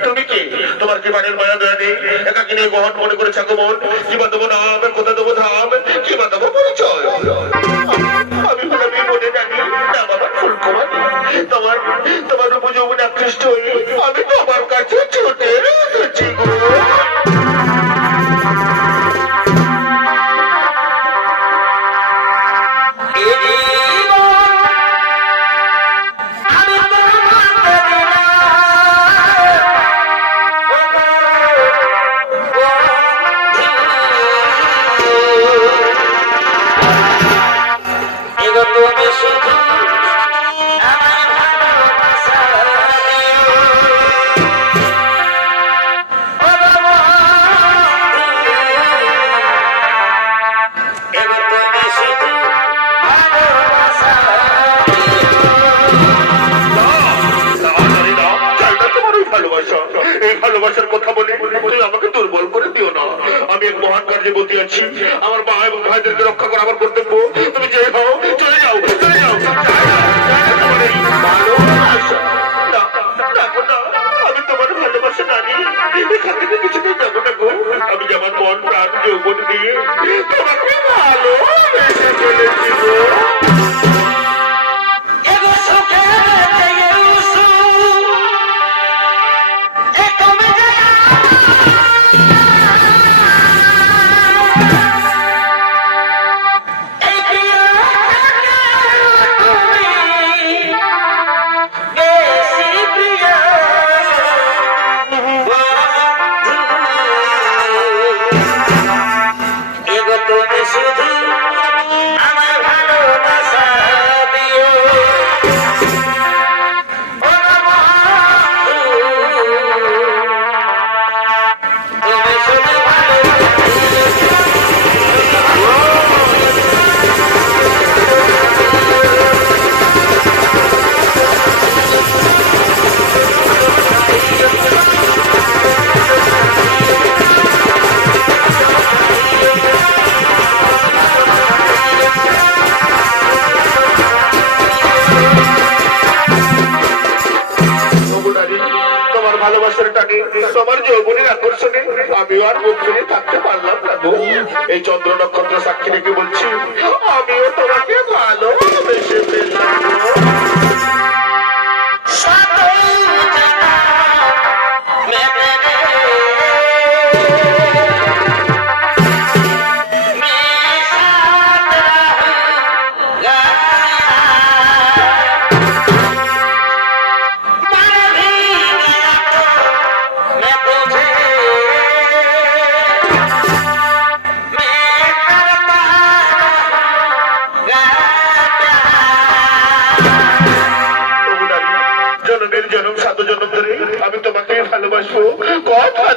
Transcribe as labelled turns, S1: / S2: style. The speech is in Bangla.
S1: তোমার কি? তোমার কি নিয়ে গ্রহণ মনে করে ছাগো মন কিবা তোমার নাম? কোথা তোমার ধাম? তোমার আমি ভাবি মনে রাখি না বাবা ফুলকুমার। তোমার তোমার উপযোগনে আকৃষ্ট হয়ে এক বলতে যাচ্ছি, আমার মা এবং ভাইদেরকে রক্ষা করা আমার কর্তব্য তুমি যে হও চলে যাও চলে যাও। আমি আমি যেমন মন, প্রাণ, যৌবন দিয়ে তোমাকে ভালো ফেলেছি
S2: শুধু
S1: টানে তোমার যৌবনের আকর্ষণে আমিও আর মুখ ফিরে থাকতে পারলাম না গো। এই চন্দ্র নক্ষত্র সাক্ষী রেখে বলছি, আমিও তোমাকে ভালোবেসে ফেললাম জনম সাত